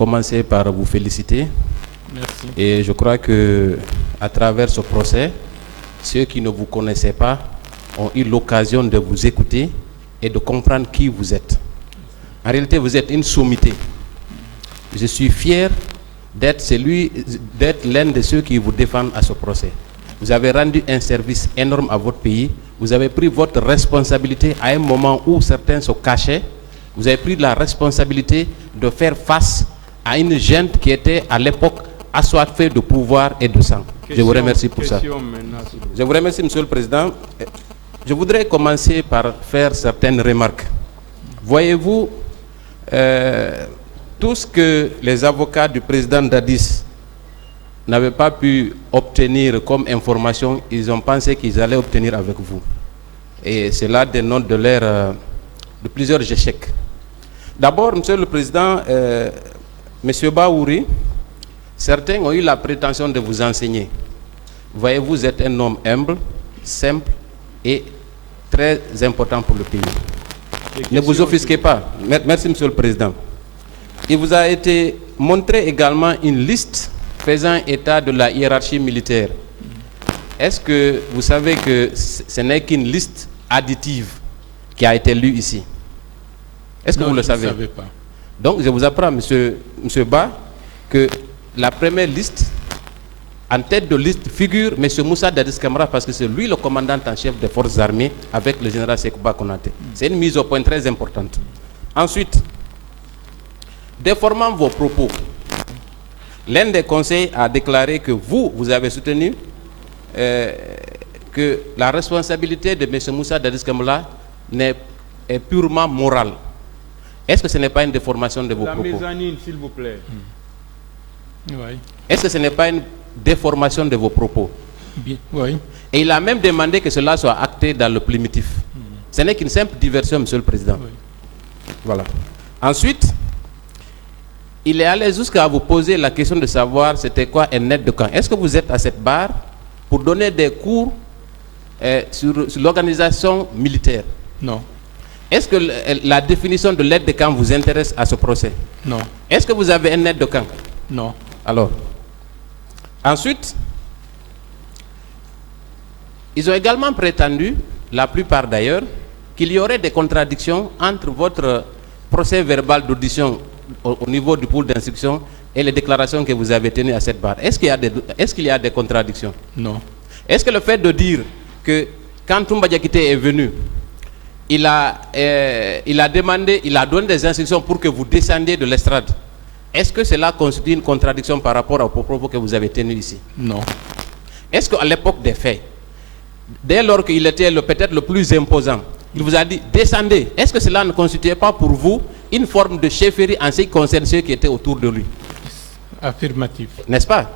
commencer par vous féliciter. Merci. Et je crois que à travers ce procès, ceux qui ne vous connaissaient pas ont eu l'occasion de vous écouter et de comprendre qui vous êtes. En réalité, vous êtes une sommité. Je suis fier d'être l'un de ceux qui vous défendent à ce procès. Vous avez rendu un service énorme à votre pays. Vous avez pris votre responsabilité à un moment où certains se cachaient. Vous avez pris la responsabilité de faire face à une junte qui était à l'époque assoiffée de pouvoir et de sang. Je vous remercie pour ça. Je vous remercie, Monsieur le Président. Je voudrais commencer par faire certaines remarques. Voyez-vous, tout ce que les avocats du président Dadis n'avaient pas pu obtenir comme information, ils ont pensé qu'ils allaient obtenir avec vous. Et cela dénote de plusieurs échecs. D'abord, Monsieur le Président, Monsieur Baouri, certains ont eu la prétention de vous enseigner. Voyez, vous êtes un homme humble, simple et très important pour le pays. Ne vous offusquez pas. Merci, Monsieur le Président. Il vous a été montré également une liste faisant état de la hiérarchie militaire. Est-ce que vous savez que ce n'est qu'une liste additive qui a été lue ici? Est-ce que vous le savez? Je ne savais pas. Donc, je vous apprends, monsieur Ba, que la première liste, en tête de liste, figure M. Moussa Dadis Camara, parce que c'est lui le commandant en chef des forces armées avec le général Sekouba Konaté. C'est une mise au point très importante. Ensuite, déformant vos propos, l'un des conseils a déclaré que vous avez soutenu que la responsabilité de M. Moussa Dadis Camara est purement morale. Est-ce que ce n'est pas une déformation de vos propos? La mezzanine, s'il vous plaît. Oui. Est-ce que ce n'est pas une déformation de vos propos? Bien. Oui. Et il a même demandé que cela soit acté dans le primitif. Ce n'est qu'une simple diversion, Monsieur le Président. Oui. Voilà. Ensuite, il est allé jusqu'à vous poser la question de savoir c'était quoi un aide de camp. Est-ce que vous êtes à cette barre pour donner des cours sur l'organisation militaire? Non. Est-ce que la définition de l'aide de camp vous intéresse à ce procès? Non. Est-ce que vous avez un aide de camp? Non. Alors, ensuite, ils ont également prétendu, la plupart d'ailleurs, qu'il y aurait des contradictions entre votre procès verbal d'audition au niveau du pôle d'instruction et les déclarations que vous avez tenues à cette barre. Est-ce qu'il y a des contradictions? Non. Est-ce que le fait de dire que quand Toumba Diakité est venu, il a donné des instructions pour que vous descendiez de l'estrade, est-ce que cela constitue une contradiction par rapport aux propos que vous avez tenus ici? Non. Est-ce qu'à l'époque des faits, dès lors qu'il était peut-être le plus imposant, il vous a dit descendez, est-ce que cela ne constituait pas pour vous une forme de chefferie en ce qui concerne ceux qui étaient autour de lui? Affirmatif. N'est-ce pas?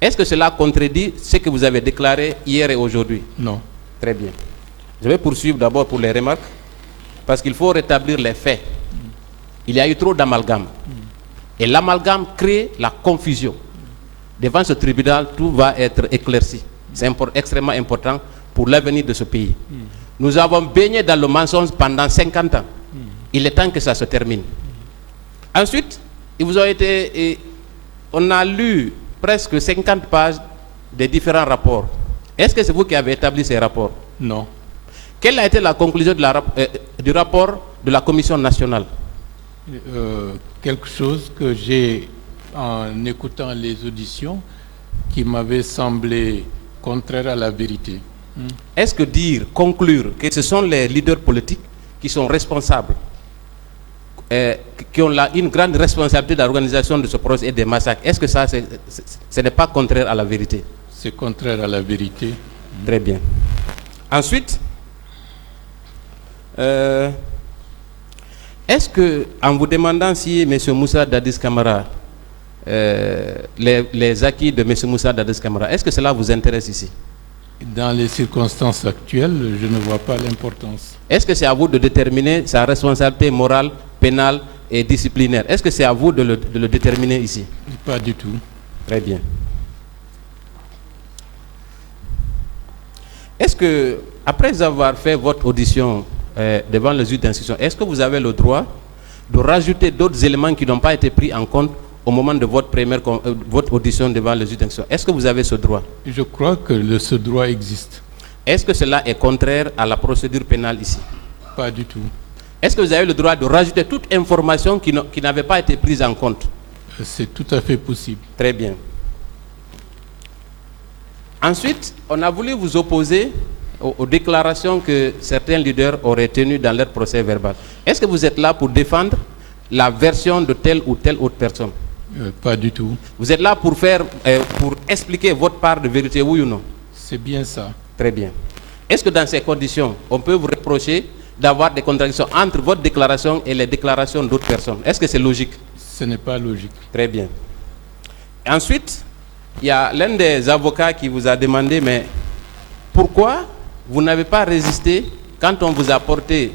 Est-ce que cela contredit ce que vous avez déclaré hier et aujourd'hui? Non. Très bien. Je vais poursuivre d'abord pour les remarques, parce qu'il faut rétablir les faits. Il y a eu trop d'amalgame. Et l'amalgame crée la confusion. Devant ce tribunal, tout va être éclairci. C'est extrêmement important pour l'avenir de ce pays. Nous avons baigné dans le mensonge pendant 50 ans. Il est temps que ça se termine. Ensuite, on a lu presque 50 pages de différents rapports. Est-ce que c'est vous qui avez établi ces rapports? Non. Quelle a été la conclusion du rapport de la Commission nationale? Quelque chose que j'ai, en écoutant les auditions, qui m'avait semblé contraire à la vérité. Est-ce que conclure que ce sont les leaders politiques qui sont responsables, qui ont une grande responsabilité dans l'organisation de ce procès et des massacres, est-ce que ça, ce n'est pas contraire à la vérité? C'est contraire à la vérité. Très bien. Ensuite, est-ce que, en vous demandant si M. Moussa Dadis Camara, les acquis de M. Moussa Dadis Camara, est-ce que cela vous intéresse ici? Dans les circonstances actuelles, je ne vois pas l'importance. Est-ce que c'est à vous de déterminer sa responsabilité morale, pénale et disciplinaire? Est-ce que c'est à vous de le déterminer ici? Pas du tout. Très bien. Est-ce que, après avoir fait votre audition devant le juge d'instruction, est-ce que vous avez le droit de rajouter d'autres éléments qui n'ont pas été pris en compte au moment de votre votre audition devant le juge d'instruction. Est-ce que vous avez ce droit? Je crois que ce droit existe. Est-ce que cela est contraire à la procédure pénale ici? Pas du tout. Est-ce que vous avez le droit de rajouter toute information qui n'avait pas été prise en compte? C'est tout à fait possible. Très bien. Ensuite, on a voulu vous opposer aux déclarations que certains leaders auraient tenues dans leur procès verbal. Est-ce que vous êtes là pour défendre la version de telle ou telle autre personne? Pas du tout. Vous êtes là pour expliquer votre part de vérité, oui ou non? C'est bien ça. Très bien. Est-ce que dans ces conditions, on peut vous reprocher d'avoir des contradictions entre votre déclaration et les déclarations d'autres personnes? Est-ce que c'est logique? Ce n'est pas logique. Très bien. Ensuite, il y a l'un des avocats qui vous a demandé, mais pourquoi vous n'avez pas résisté quand on vous a porté,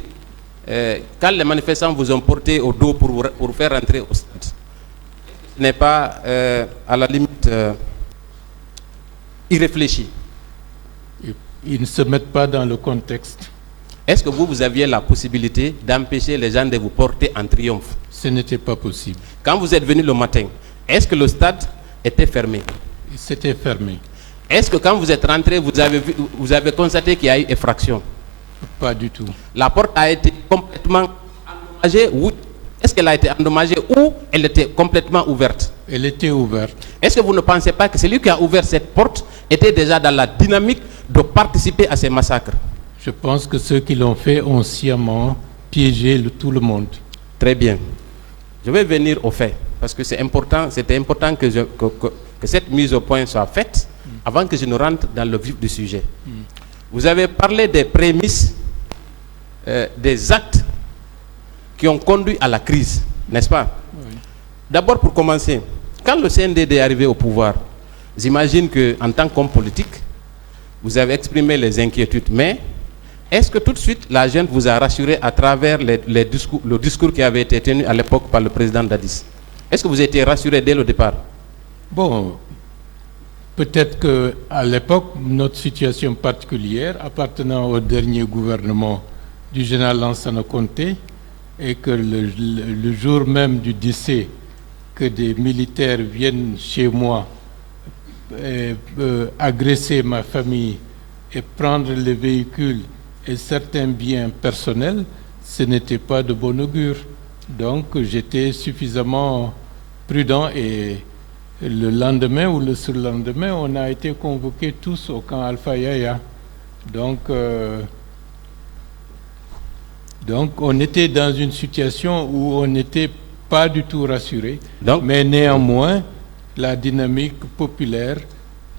quand les manifestants vous ont porté au dos pour faire rentrer au stade? Ce n'est pas, à la limite, irréfléchi. Ils ne se mettent pas dans le contexte. Est-ce que vous aviez la possibilité d'empêcher les gens de vous porter en triomphe? Ce n'était pas possible. Quand vous êtes venu le matin, est-ce que le stade était fermé? C'était fermé. Est-ce que quand vous êtes rentré, vous avez constaté qu'il y a eu effraction? Pas du tout. La porte a été complètement endommagée? Oui. Est-ce qu'elle a été endommagée ou elle était complètement ouverte? Elle était ouverte. Est-ce que vous ne pensez pas que celui qui a ouvert cette porte était déjà dans la dynamique de participer à ces massacres? Je pense que ceux qui l'ont fait ont sciemment piégé tout le monde. Très bien. Je vais venir au fait, parce que c'était important que cette mise au point soit faite avant que je ne rentre dans le vif du sujet. Vous avez parlé des prémices, des actes qui ont conduit à la crise, n'est-ce pas? Oui. D'abord, pour commencer, quand le CNDD est arrivé au pouvoir, j'imagine qu'en tant qu'homme politique, vous avez exprimé les inquiétudes, mais est-ce que tout de suite la gente vous a rassuré à travers le discours qui avait été tenu à l'époque par le président Dadis? Est-ce que vous étiez rassuré dès le départ? Bon, peut-être qu'à l'époque, notre situation particulière, appartenant au dernier gouvernement du général Lansana Conté, et que le jour même du décès, que des militaires viennent chez moi agresser ma famille et prendre les véhicules et certains biens personnels, ce n'était pas de bon augure. Donc j'étais suffisamment prudent et le lendemain ou le surlendemain, on a été convoqués tous au camp Alpha Yaya. Donc on était dans une situation où on n'était pas du tout rassuré, mais néanmoins, la dynamique populaire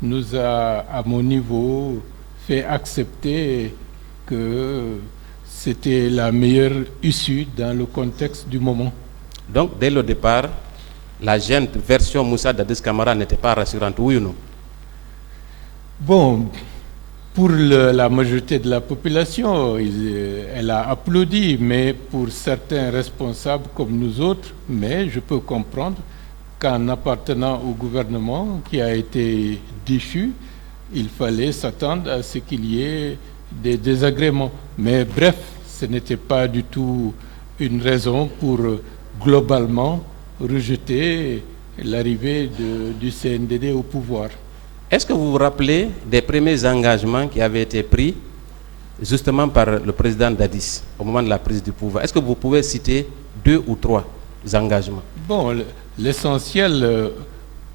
nous a, à mon niveau, fait accepter que c'était la meilleure issue dans le contexte du moment. Donc, dès le départ, la gente version Moussa Dadis Camara n'était pas rassurante, oui ou non? Bon, pour la majorité de la population, elle a applaudi, mais pour certains responsables comme nous autres, mais je peux comprendre qu'en appartenant au gouvernement qui a été déchu, il fallait s'attendre à ce qu'il y ait des désagréments. Mais bref, ce n'était pas du tout une raison pour globalement rejeter l'arrivée du CNDD au pouvoir. Est-ce que vous vous rappelez des premiers engagements qui avaient été pris justement par le président Dadis au moment de la prise du pouvoir? Est-ce que vous pouvez citer 2 ou 3 engagements? Bon, l'essentiel,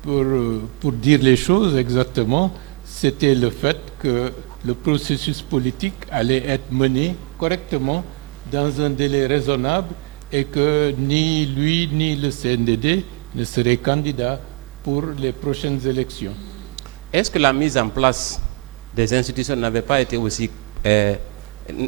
pour dire les choses exactement, c'était le fait que le processus politique allait être mené correctement dans un délai raisonnable et que ni lui ni le CNDD ne seraient candidats pour les prochaines élections. Est-ce que la mise en place des institutions n'avait pas été aussi,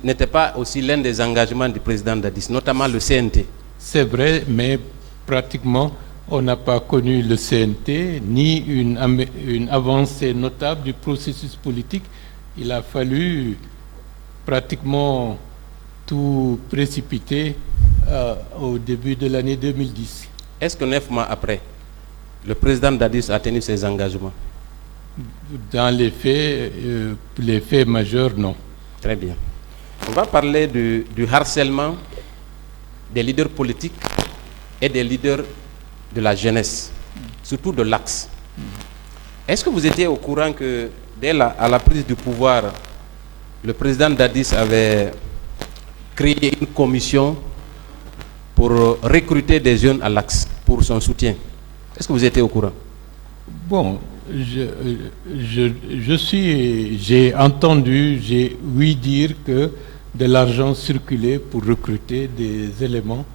n'était pas aussi l'un des engagements du président Dadis, notamment le CNT? C'est vrai, mais pratiquement, on n'a pas connu le CNT, ni une avancée notable du processus politique. Il a fallu pratiquement tout précipiter au début de l'année 2010. Est-ce que 9 mois après, le président Dadis a tenu ses engagements? Dans les faits majeurs, non. Très bien. On va parler du harcèlement des leaders politiques et des leaders de la jeunesse, surtout de l'Axe. Est-ce que vous étiez au courant que à la prise du pouvoir, le président Dadis avait créé une commission pour recruter des jeunes à l'Axe pour son soutien? Est-ce que vous étiez au courant? Bon, j'ai entendu, j'ai ouï dire que de l'argent circulait pour recruter des éléments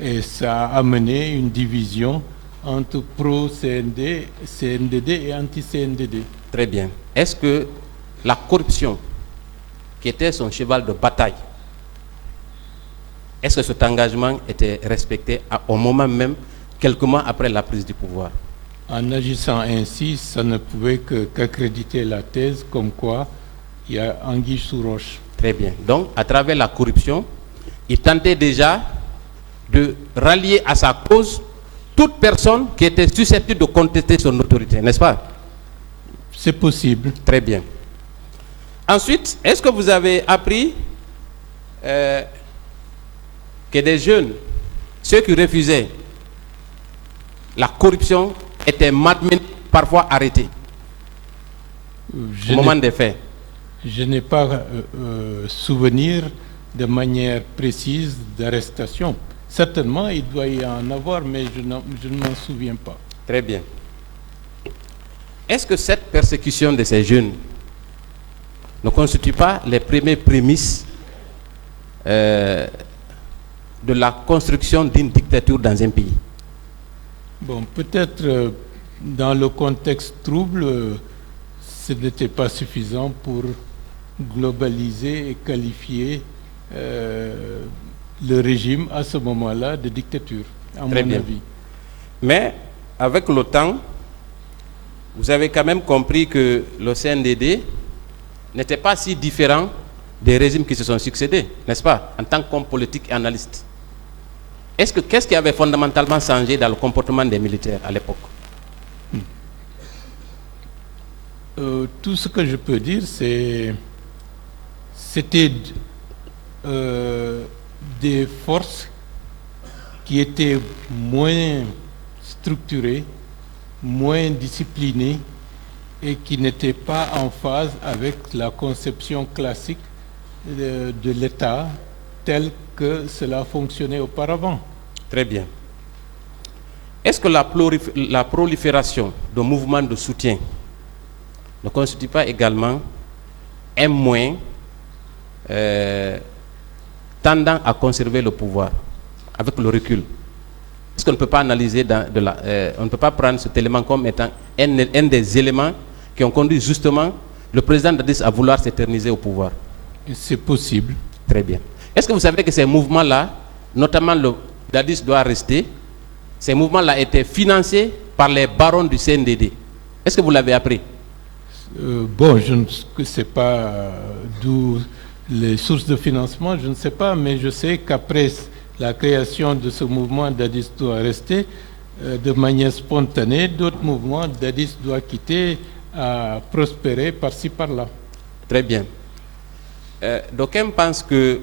et ça a amené une division entre pro-CND, CNDD et anti-CNDD. Très bien. Est-ce que la corruption, qui était son cheval de bataille, est-ce que cet engagement était respecté au moment même, quelques mois après la prise du pouvoir? En agissant ainsi, ça ne pouvait qu'accréditer la thèse comme quoi il y a anguille sous roche. Très bien. Donc, à travers la corruption, il tentait déjà de rallier à sa cause toute personne qui était susceptible de contester son autorité, n'est-ce pas? C'est possible. Très bien. Ensuite, est-ce que vous avez appris que des jeunes, ceux qui refusaient la corruption, étaient malmenés, parfois arrêtés au moment des faits? Je n'ai pas souvenir de manière précise d'arrestation. Certainement, il doit y en avoir, mais je ne m'en souviens pas. Très bien. Est-ce que cette persécution de ces jeunes ne constitue pas les premières prémices de la construction d'une dictature dans un pays? Bon, peut-être dans le contexte trouble, ce n'était pas suffisant pour globaliser et qualifier le régime à ce moment-là de dictature, à mon avis. Mais avec le temps, vous avez quand même compris que le CNDD n'était pas si différent des régimes qui se sont succédés, n'est-ce pas, en tant qu'homme politique et analyste. Qu'est-ce qui avait fondamentalement changé dans le comportement des militaires à l'époque? Tout ce que je peux dire, c'était des forces qui étaient moins structurées, moins disciplinées et qui n'étaient pas en phase avec la conception classique de l'État tel que cela fonctionnait auparavant. Très bien. Est-ce que la prolifération de mouvements de soutien ne constitue pas également un moyen tendant à conserver le pouvoir avec le recul? Est-ce qu'on ne peut pas analyser, on ne peut pas prendre cet élément comme étant un des éléments qui ont conduit justement le président Dadis à vouloir s'éterniser au pouvoir? C'est possible. Très bien. Est-ce que vous savez que ces mouvements-là, notamment le Dadis doit rester, ces mouvements-là étaient financés par les barons du CNDD? Est-ce que vous l'avez appris? Bon, je ne sais pas d'où les sources de financement, je ne sais pas, mais je sais qu'après la création de ce mouvement, Dadis doit rester de manière spontanée. D'autres mouvements, Dadis doit quitter, à prospérer par-ci, par-là. Très bien. D'aucuns pensent que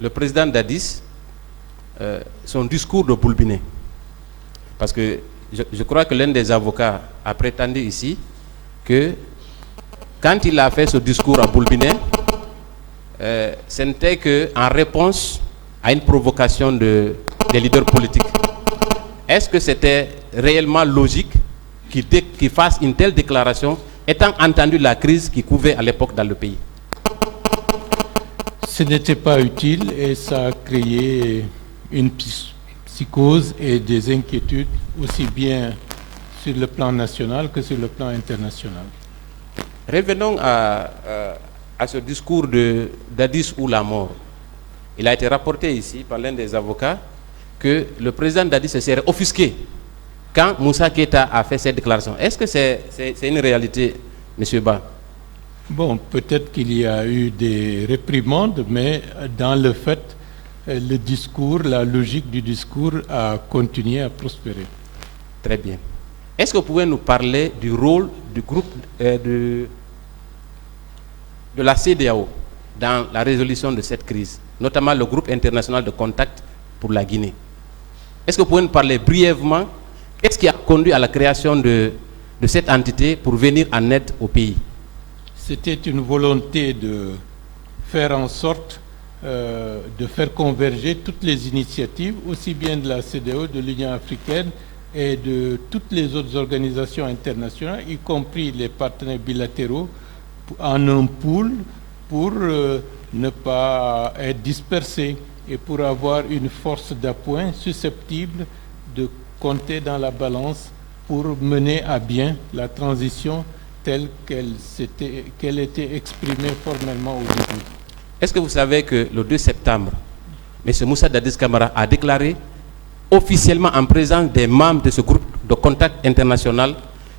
le président Dadis, son discours de Boulbiné, parce que je crois que l'un des avocats a prétendu ici que quand il a fait ce discours à Boulbiné, ce n'était qu'en réponse à une provocation des leaders politiques. Est-ce que c'était réellement logique qu'il fasse une telle déclaration, étant entendu la crise qui couvait à l'époque dans le pays? Ce n'était pas utile et ça a créé une psychose et des inquiétudes aussi bien sur le plan national que sur le plan international. Revenons à ce discours de Dadis ou la mort. Il a été rapporté ici par l'un des avocats que le président Dadis se serait offusqué quand Moussa Keïta a fait cette déclaration. Est-ce que c'est une réalité, M. Ba? Bon, peut-être qu'il y a eu des réprimandes, mais dans le fait, le discours, la logique du discours a continué à prospérer. Très bien. Est-ce que vous pouvez nous parler du rôle du groupe de la CEDEAO dans la résolution de cette crise, notamment le groupe international de contact pour la Guinée? Est-ce que vous pouvez nous parler brièvement, qu'est-ce qui a conduit à la création de cette entité pour venir en aide au pays? C'était une volonté de faire en sorte de faire converger toutes les initiatives, aussi bien de la CEDEAO, de l'Union africaine et de toutes les autres organisations internationales, y compris les partenaires bilatéraux, en un pool pour ne pas être dispersés et pour avoir une force d'appoint susceptible de compter dans la balance pour mener à bien la transition telle qu'elle était exprimée formellement au début. Est-ce que vous savez que le 2 septembre, M. Moussa Dadis Camara a déclaré officiellement en présence des membres de ce groupe de contact international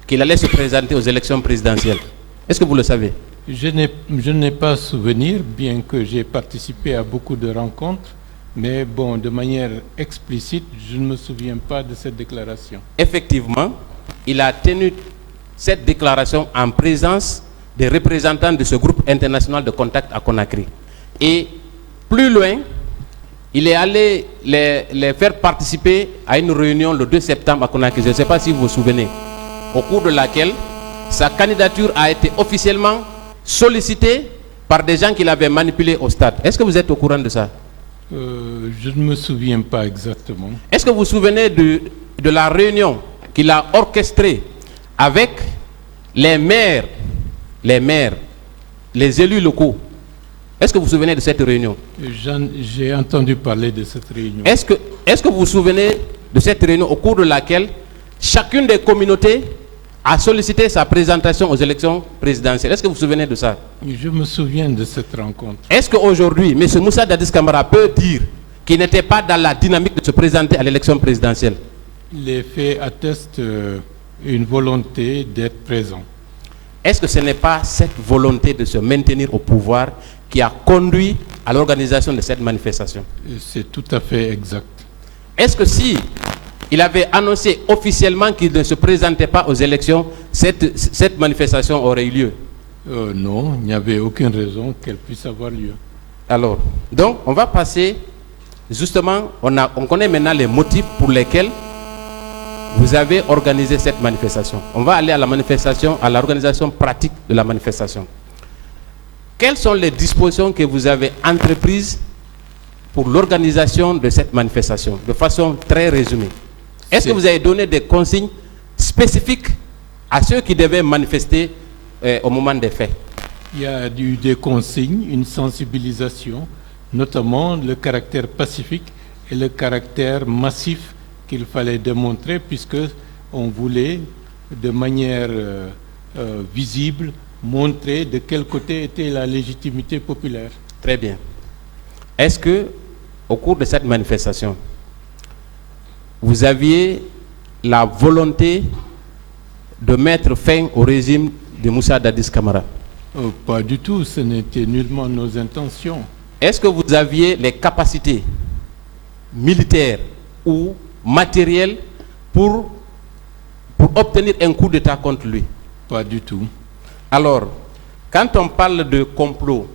qu'il allait se présenter aux élections présidentielles? Est-ce que vous le savez? Je n'ai pas souvenir, bien que j'ai participé à beaucoup de rencontres, mais bon, de manière explicite, je ne me souviens pas de cette déclaration. Effectivement, il a tenu cette déclaration en présence des représentants de ce groupe international de contact à Conakry. Et plus loin, il est allé les faire participer à une réunion le 2 septembre à Conakry. Je ne sais pas si vous vous souvenez, au cours de laquelle sa candidature a été officiellement sollicitée par des gens qu'il avait manipulés au stade. Est-ce que vous êtes au courant de ça? Je ne me souviens pas exactement. Est-ce que vous vous souvenez de la réunion qu'il a orchestrée avec les maires, les élus locaux? Est-ce que vous vous souvenez de cette réunion? J'ai entendu parler de cette réunion. Est-ce que vous vous souvenez de cette réunion au cours de laquelle chacune des communautés a sollicité sa présentation aux élections présidentielles? Est-ce que vous vous souvenez de ça? Je me souviens de cette rencontre. Est-ce qu'aujourd'hui, M. Moussa Dadis Camara peut dire qu'il n'était pas dans la dynamique de se présenter à l'élection présidentielle? Les faits attestent une volonté d'être présent. Est-ce que ce n'est pas cette volonté de se maintenir au pouvoir qui a conduit à l'organisation de cette manifestation? C'est tout à fait exact. Est-ce que si il avait annoncé officiellement qu'il ne se présentait pas aux élections, cette manifestation aurait eu lieu? Non, il n'y avait aucune raison qu'elle puisse avoir lieu. Alors, donc, on va passer, justement, on connaît maintenant les motifs pour lesquels vous avez organisé cette manifestation. On va aller à la manifestation, à l'organisation pratique de la manifestation. Quelles sont les dispositions que vous avez entreprises pour l'organisation de cette manifestation, de façon très résumée? Est-ce que vous avez donné des consignes spécifiques à ceux qui devaient manifester au moment des faits? Il y a eu des consignes, une sensibilisation, notamment le caractère pacifique et le caractère massif qu'il fallait démontrer, puisque on voulait de manière visible montrer de quel côté était la légitimité populaire. Très bien. Est-ce que, au cours de cette manifestation, vous aviez la volonté de mettre fin au régime de Moussa Dadis Camara? Pas du tout, ce n'était nullement nos intentions. Est-ce que vous aviez les capacités militaires ou matérielles pour obtenir un coup d'État contre lui? Pas du tout. Alors, quand on parle de complot,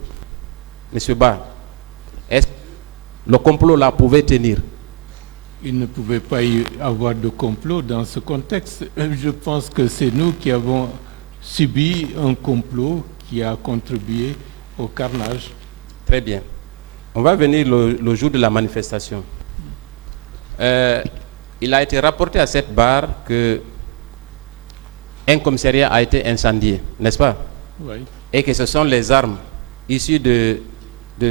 M. Ba, est-ce que le complot là pouvait tenir? Il ne pouvait pas y avoir de complot dans ce contexte. Je pense que c'est nous qui avons subi un complot qui a contribué au carnage. Très bien. On va venir le jour de la manifestation. Il a été rapporté à cette barre que un commissariat a été incendié, n'est-ce pas? Oui. Et que ce sont les armes issues de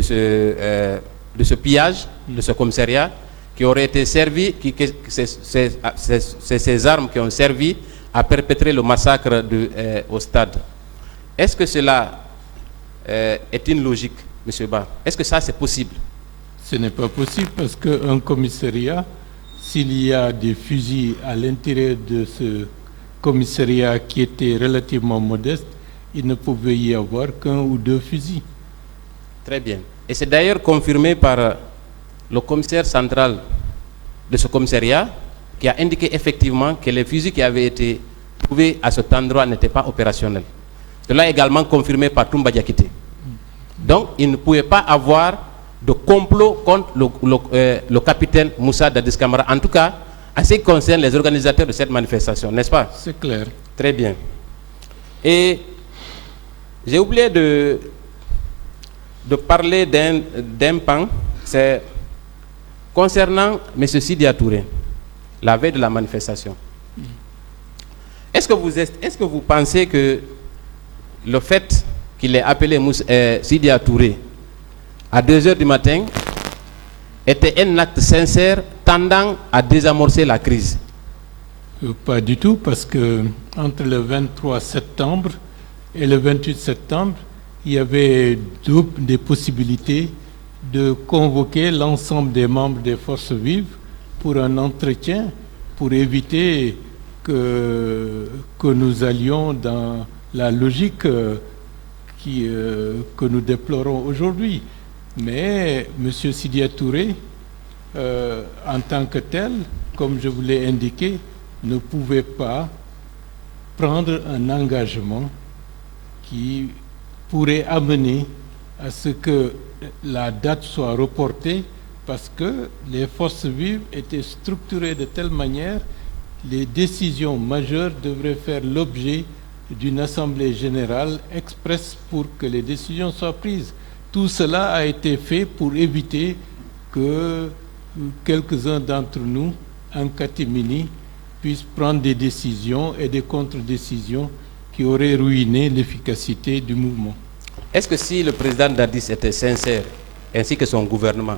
ce pillage, de ce commissariat, qui auraient été servies, c'est ces armes qui ont servi à perpétrer le massacre au stade. Est-ce que cela est une logique, M. Ba? Est-ce que ça c'est possible? Ce n'est pas possible parce qu'un commissariat, s'il y a des fusils à l'intérieur de ce commissariat qui était relativement modeste, il ne pouvait y avoir qu'un ou deux fusils. Très bien. Et c'est d'ailleurs confirmé par le commissaire central de ce commissariat qui a indiqué effectivement que les fusils qui avaient été trouvés à cet endroit n'étaient pas opérationnels. Cela est également confirmé par Toumba Diakité. Donc, il ne pouvait pas avoir de complot contre le capitaine Moussa Dadis Camara. En tout cas, en ce qui concerne les organisateurs de cette manifestation, n'est-ce pas? C'est clair. Très bien. Et j'ai oublié de parler d'un pan, c'est concernant M. Sidya Touré, la veille de la manifestation. Est-ce que vous pensez que le fait qu'il ait appelé Sidya Touré à 2 h du matin était un acte sincère tendant à désamorcer la crise? Pas du tout, parce que entre le 23 septembre et le 28 septembre, il y avait des possibilités de convoquer l'ensemble des membres des forces vives pour un entretien, pour éviter que nous allions dans la logique que nous déplorons aujourd'hui. Mais M. Sidya Touré, en tant que tel, comme je vous l'ai indiqué, ne pouvait pas prendre un engagement qui pourrait amener à ce que la date soit reportée, parce que les forces vives étaient structurées de telle manière, les décisions majeures devraient faire l'objet d'une assemblée générale expresse pour que les décisions soient prises. Tout cela a été fait pour éviter que quelques-uns d'entre nous, en catimini, puissent prendre des décisions et des contre-décisions qui auraient ruiné l'efficacité du mouvement. Est-ce que si le président Dadis était sincère, ainsi que son gouvernement,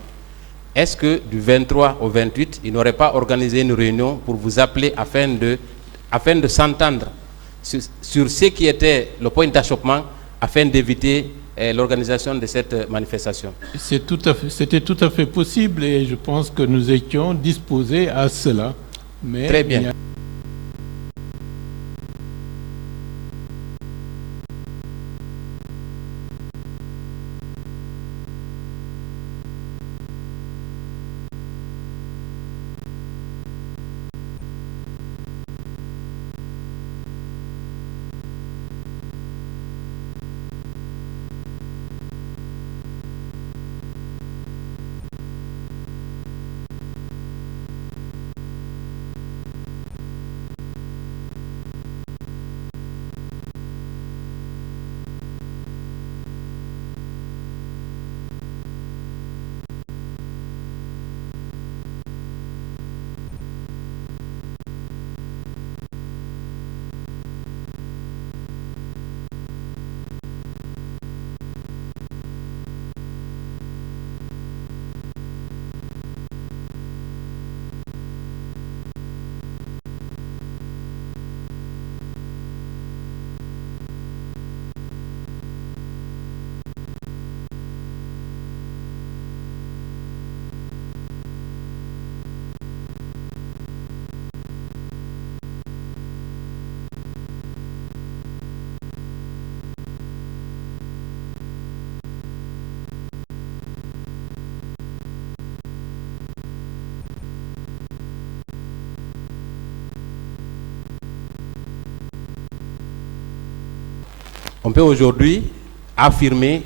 est-ce que du 23 au 28, il n'aurait pas organisé une réunion pour vous appeler afin de s'entendre sur ce qui était le point d'achoppement, afin d'éviter l'organisation de cette manifestation? C'était tout à fait possible, et je pense que nous étions disposés à cela. Mais très bien. On peut aujourd'hui affirmer